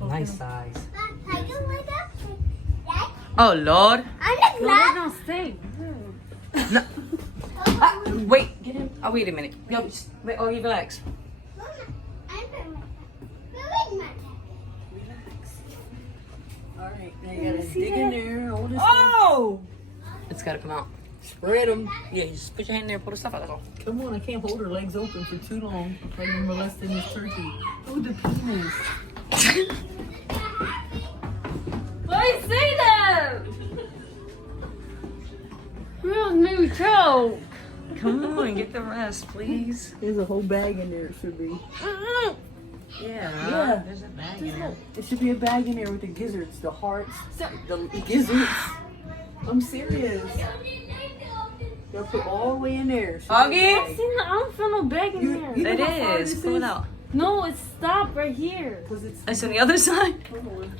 Nice size. Oh Lord. No, they don't stink. No. Wait, get him. Oh, wait a minute. No, just, wait, oh, you relax. Alright, now you gotta dig in there, hold this Oh! It's gotta come out. spread them. Yeah, you just put your hand there, pull the stuff out. That's all. Come on, I can't hold her legs open for too long. Like I'm molesting this turkey. Oh, the penis. Why say that? Real new choke. Come on, get the rest, please. There's a whole bag in there, it should be. Yeah, there's a bag in there. There should be a bag in there with the gizzards, the hearts, the gizzards. I'm serious. They'll put all the way in there. Augie? I don't feel no bag in there. You know It how far is. this Pull it is? out. No, it's stopped right here. Cause it's, It's on the other side. hold on.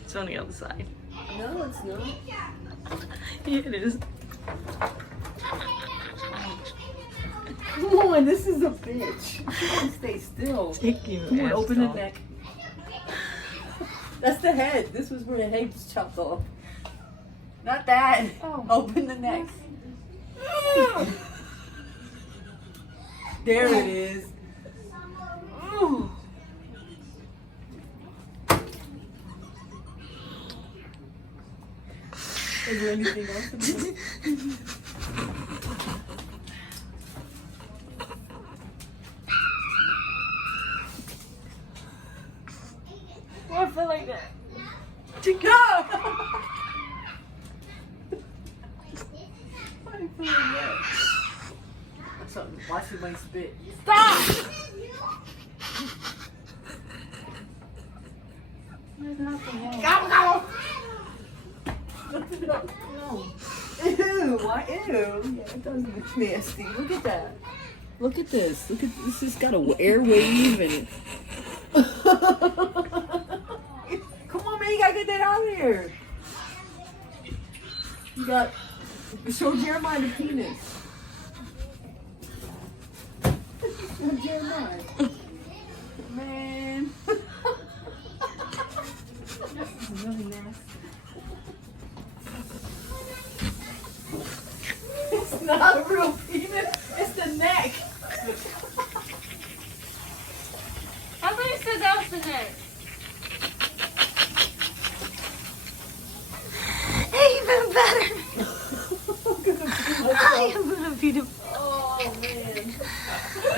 It's on the other side. No, it's not. Yeah, it is. Come on, this is a bitch. She can stay still. Take you. Come on, open the neck. That's the head. This was where the head was chopped off. Not that. Oh. Open the neck. There it is. Ooh. Is there anything else in there? Why I feel like that? To go! I feel like that. Something. Watch it might spit. Stop! There's nothing wrong. Go! No. Ew, why ew? Yeah, it does look nasty. Look at that. Look at this. Look at this. It's got a air wave in it. Come on, man, you gotta get that out of here. You got show Jeremiah the penis. Show Jeremiah. Man. This is really nasty. It's not a real penis, it's the neck. I thought you said that was the neck. Even better. I am gonna be the. Oh man.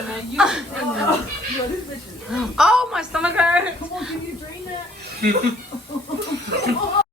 Now you yo, this bitch is. Oh, my stomach hurts. Come on, can you drain that?